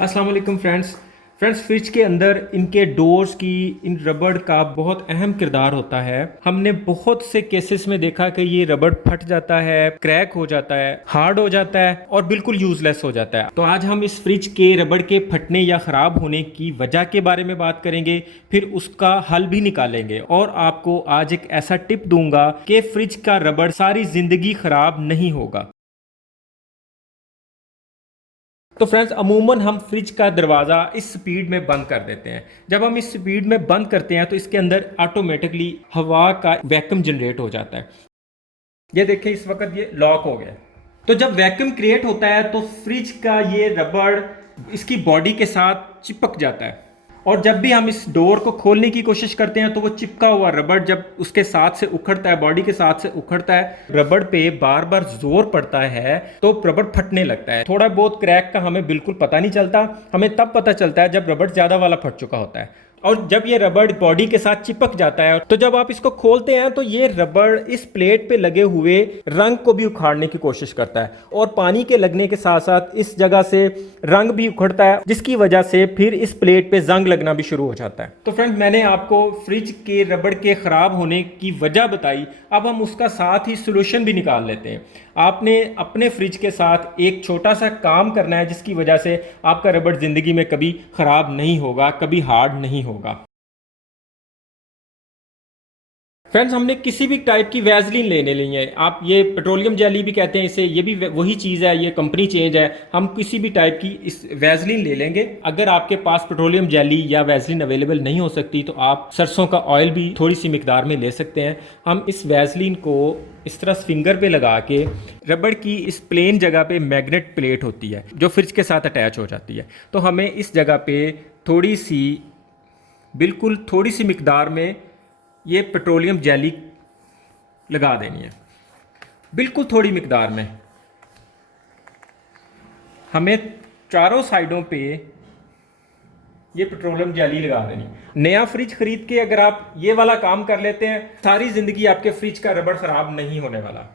अस्सलाम वालेकुम friends fridge के अंदर इनके डोर्स की इन रबड़ का बहुत अहम किरदार होता है। हमने बहुत से केसेस में देखा कि ये रबड़ फट जाता है, क्रैक हो जाता है, हार्ड हो जाता है और बिल्कुल यूजलेस हो जाता है। तो आज हम इस फ्रिज के रबड़ के फटने या ख़राब होने की वजह के बारे में बात करेंगे, फिर उसका हल भी निकालेंगे और आपको आज एक ऐसा टिप दूंगा कि फ्रिज का रबड़ सारी ज़िंदगी ख़राब नहीं होगा। तो फ्रेंड्स अमूमन हम फ्रिज का दरवाज़ा इस स्पीड में बंद कर देते हैं। जब हम इस स्पीड में बंद करते हैं तो इसके अंदर ऑटोमेटिकली हवा का वैक्यूम जनरेट हो जाता है। ये देखिए इस वक्त ये लॉक हो गया। तो जब वैक्यूम क्रिएट होता है तो फ्रिज का ये रबड़ इसकी बॉडी के साथ चिपक जाता है और जब भी हम इस डोर को खोलने की कोशिश करते हैं तो वो चिपका हुआ रबड़ जब उसके साथ से उखड़ता है, बॉडी के साथ से उखड़ता है, रबड़ पे बार बार जोर पड़ता है तो रबड़ फटने लगता है। थोड़ा बहुत क्रैक का हमें बिल्कुल पता नहीं चलता, हमें तब पता चलता है जब रबड़ ज़्यादा वाला फट चुका होता है। और जब ये रबड़ बॉडी के साथ चिपक जाता है तो जब आप इसको खोलते हैं तो ये रबड़ इस प्लेट पे लगे हुए रंग को भी उखाड़ने की कोशिश करता है और पानी के लगने के साथ साथ इस जगह से रंग भी उखड़ता है, जिसकी वजह से फिर इस प्लेट पे जंग लगना भी शुरू हो जाता है। तो फ्रेंड्स मैंने आपको फ्रिज के रबड़ के ख़राब होने की वजह बताई, अब हम उसका साथ ही सोल्यूशन भी निकाल लेते हैं। आपने अपने फ्रिज के साथ एक छोटा सा काम करना है जिसकी वजह से आपका रबड़ ज़िंदगी में कभी ख़राब नहीं होगा, कभी हार्ड नहीं होगा। फ्रेंड्स हमने किसी भी टाइप की वैसलीन लेने ली है, आप ये पेट्रोलियम जेली भी कहते हैं इसे, ये भी वही चीज़ है, ये कंपनी चेंज है। हम किसी भी टाइप की इस वैसलीन ले लेंगे। अगर आपके पास पेट्रोलियम जेली या वैसलीन अवेलेबल नहीं हो सकती तो आप सरसों का ऑयल भी थोड़ी सी मिकदार में ले सकते हैं। हम इस वैसलीन को इस तरह फिंगर पे लगा के, रबड़ की इस प्लेन जगह पे मैग्नेट प्लेट होती है जो फ्रिज के साथ अटैच हो जाती है, तो हमें इस जगह पे थोड़ी सी, बिल्कुल थोड़ी सी मिकदार में ये पेट्रोलियम जेली लगा देनी है। बिल्कुल थोड़ी मिकदार में हमें चारों साइडों पे ये पेट्रोलियम जेली लगा देनी। नया फ्रिज खरीद के अगर आप ये वाला काम कर लेते हैं, सारी ज़िंदगी आपके फ्रिज का रबड़ ख़राब नहीं होने वाला।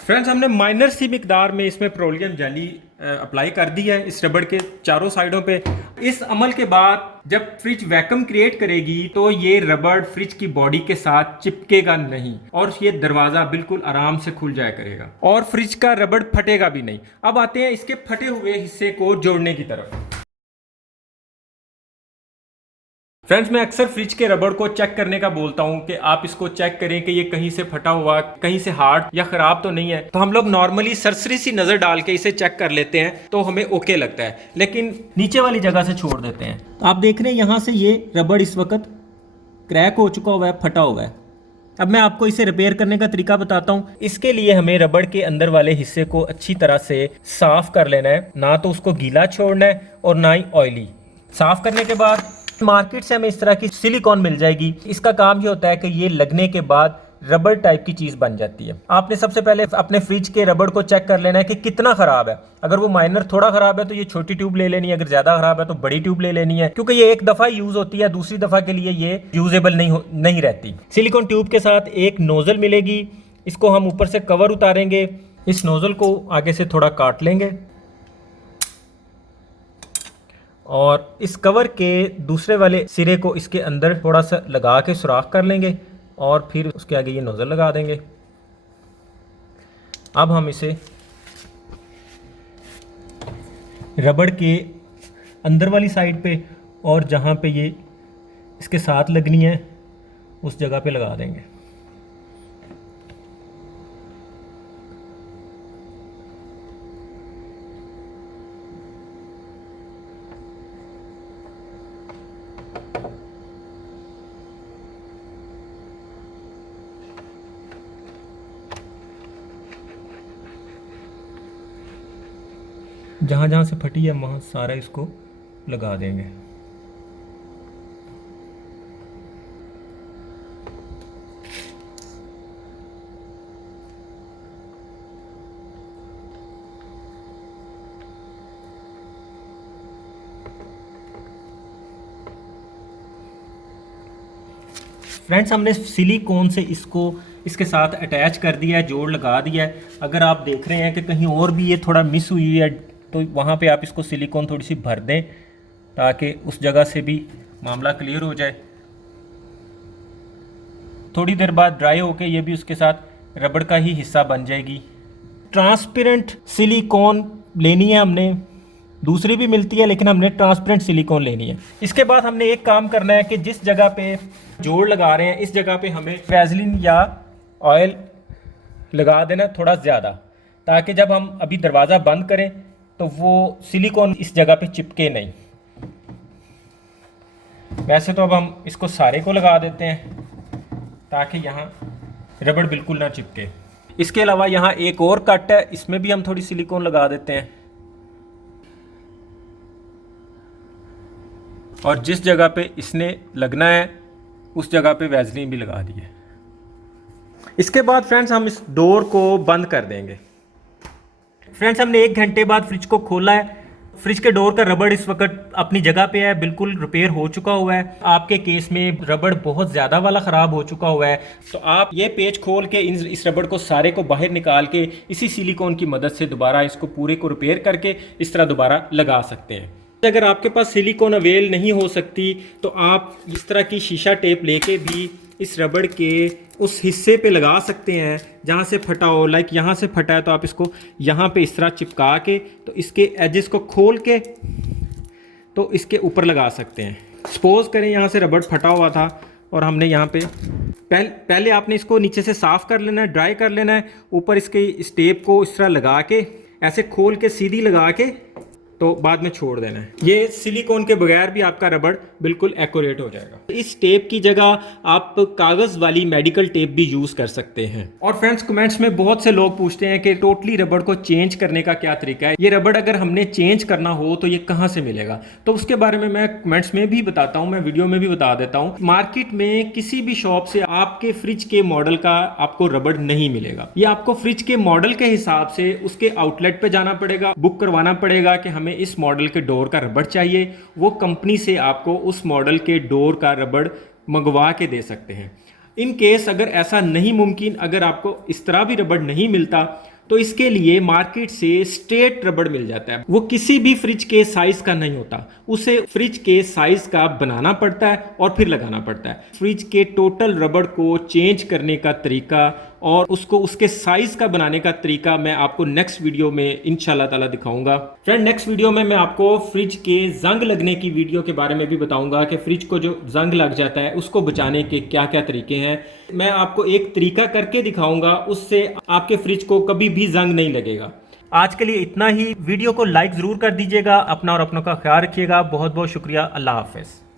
फ्रेंड्स हमने माइनर सी मिकदार में इसमें पेट्रोलियम जेली अप्लाई कर दी है इस रबड़ के चारों साइडों पे। इस अमल के बाद जब फ्रिज वैक्यूम क्रिएट करेगी तो ये रबड़ फ्रिज की बॉडी के साथ चिपकेगा नहीं और ये दरवाज़ा बिल्कुल आराम से खुल जाया करेगा और फ्रिज का रबड़ फटेगा भी नहीं। अब आते हैं इसके फटे हुए हिस्से को जोड़ने की तरफ। फ्रेंड्स मैं अक्सर फ्रिज के रबड़ को चेक करने का बोलता हूं कि आप इसको चेक करें कि ये कहीं से फटा हुआ, कहीं से हार्ड या ख़राब तो नहीं है। तो हम लोग नॉर्मली सरसरी सी नज़र डाल के इसे चेक कर लेते हैं तो हमें ओके लगता है, लेकिन नीचे वाली जगह से छोड़ देते हैं। तो आप देख रहे हैं यहाँ से ये रबड़ इस वक्त क्रैक हो चुका हुआ है, फटा हुआ है। अब मैं आपको इसे रिपेयर करने का तरीका बताता हूँ। इसके लिए हमें रबड़ के अंदर वाले हिस्से को अच्छी तरह से साफ़ कर लेना है, ना तो उसको गीला छोड़ना है और ना ही ऑयली। साफ़ करने के बाद मार्केट से हमें इस तरह की सिलिकॉन मिल जाएगी। इसका काम ये होता है कि ये लगने के बाद रबड़ टाइप की चीज़ बन जाती है। आपने सबसे पहले अपने फ्रिज के रबड़ को चेक कर लेना है कि कितना ख़राब है। अगर वो माइनर थोड़ा ख़राब है तो ये छोटी ट्यूब ले लेनी है, अगर ज़्यादा ख़राब है तो बड़ी ट्यूब ले लेनी है, क्योंकि ये एक दफ़ा यूज़ होती है, दूसरी दफ़ा के लिए ये यूजेबल नहीं रहती। सिलिकॉन ट्यूब के साथ एक नोज़ल मिलेगी, इसको हम ऊपर से कवर उतारेंगे, इस नोज़ल को आगे से थोड़ा काट लेंगे और इस कवर के दूसरे वाले सिरे को इसके अंदर थोड़ा सा लगा के सुराख कर लेंगे और फिर उसके आगे ये नोज़ल लगा देंगे। अब हम इसे रबड़ के अंदर वाली साइड पे और जहाँ पे ये इसके साथ लगनी है उस जगह पे लगा देंगे। जहाँ जहाँ से फटी है वहाँ सारा इसको लगा देंगे। फ्रेंड्स हमने सिलिकॉन से इसको इसके साथ अटैच कर दिया है, जोड़ लगा दिया है। अगर आप देख रहे हैं कि कहीं और भी ये थोड़ा मिस हुई है, तो वहाँ पे आप इसको सिलिकॉन थोड़ी सी भर दें ताकि उस जगह से भी मामला क्लियर हो जाए। थोड़ी देर बाद ड्राई होके ये भी उसके साथ रबड़ का ही हिस्सा बन जाएगी। ट्रांसपेरेंट सिलिकॉन लेनी है हमने, दूसरी भी मिलती है लेकिन हमने ट्रांसपेरेंट सिलिकॉन लेनी है। इसके बाद हमने एक काम करना है कि जिस जगह पे जोड़ लगा रहे हैं इस जगह पे हमें वैसलीन या ऑयल लगा देना थोड़ा ज़्यादा, ताकि जब हम अभी दरवाज़ा बंद करें तो वो सिलिकॉन इस जगह पे चिपके नहीं। वैसे तो अब हम इसको सारे को लगा देते हैं ताकि यहाँ रबड़ बिल्कुल ना चिपके। इसके अलावा यहाँ एक और कट है, इसमें भी हम थोड़ी सिलिकॉन लगा देते हैं और जिस जगह पे इसने लगना है उस जगह पे वैसलीन भी लगा दी है। इसके बाद फ्रेंड्स हम इस डोर को बंद कर देंगे। फ्रेंड्स हमने 1 घंटे बाद फ्रिज को खोला है। फ्रिज के डोर का रबड़ इस वक्त अपनी जगह पे है, बिल्कुल रिपेयर हो चुका हुआ है। आपके केस में रबड़ बहुत ज़्यादा वाला ख़राब हो चुका हुआ है, तो आप ये पेच खोल के इस रबड़ को सारे को बाहर निकाल के इसी सिलिकॉन की मदद से दोबारा इसको पूरे को रिपेयर करके इस तरह दोबारा लगा सकते हैं। अगर आपके पास सिलिकॉन अवेल नहीं हो सकती तो आप इस तरह की शीशा टेप लेके भी इस रबड़ के उस हिस्से पे लगा सकते हैं जहाँ से फटा हो। लाइक यहाँ से फटा है तो आप इसको यहाँ पे इस तरह चिपका के तो इसके एजेस को खोल के तो इसके ऊपर लगा सकते हैं। सपोज करें यहाँ से रबड़ फटा हुआ था और हमने यहाँ पे पहले आपने इसको नीचे से साफ़ कर लेना है, ड्राई कर लेना है। ऊपर इसके इस टेप को इस तरह लगा के ऐसे खोल के सीधी लगा के तो बाद में छोड़ देना है। ये सिलिकॉन के बगैर भी आपका रबड़ बिल्कुल एक्यूरेट हो जाएगा। इस टेप की जगह आप कागज़ वाली मेडिकल टेप भी यूज़ कर सकते हैं। और फ्रेंड्स कमेंट्स में बहुत से लोग पूछते हैं कि टोटली रबड़ को चेंज करने का क्या तरीका है, ये रबड़ अगर हमने चेंज करना हो तो ये कहाँ से मिलेगा। तो उसके बारे में मैं कमेंट्स में भी बताता हूँ, मैं वीडियो में भी बता देता हूँ। मार्केट में किसी भी शॉप से आपके फ्रिज के मॉडल का आपको रबड़ नहीं मिलेगा। ये आपको फ्रिज के मॉडल के हिसाब से उसके आउटलेट पे जाना पड़ेगा, बुक करवाना पड़ेगा कि हमें इस मॉडल के डोर का रबड़ चाहिए। वो कंपनी से आपको उस मॉडल के डोर का रबड़ मंगवा के दे सकते हैं। इन केस अगर ऐसा नहीं मुमकिन, अगर आपको इस तरह भी रबड़ नहीं मिलता तो इसके लिए मार्केट से स्ट्रेट रबड़ मिल जाता है। वो किसी भी फ्रिज के साइज का नहीं होता, उसे फ्रिज के साइज का बनाना पड़ता है और फिर लगाना पड़ता है। फ्रिज के टोटल रबड़ को चेंज करने का तरीका और उसको उसके साइज का बनाने का तरीका मैं आपको नेक्स्ट वीडियो में इंशाल्लाह ताला दिखाऊंगा। फ्रेंड नेक्स्ट वीडियो में मैं आपको फ्रिज के जंग लगने की वीडियो के बारे में भी बताऊंगा कि फ्रिज को जो जंग लग जाता है उसको बचाने के क्या क्या तरीके हैं। मैं आपको एक तरीका करके दिखाऊंगा, उससे आपके फ्रिज को कभी भी जंग नहीं लगेगा। आज के लिए इतना ही। वीडियो को लाइक ज़रूर कर दीजिएगा। अपना और अपनों का ख्याल रखिएगा। बहुत बहुत शुक्रिया। अल्लाह हाफ़िज़।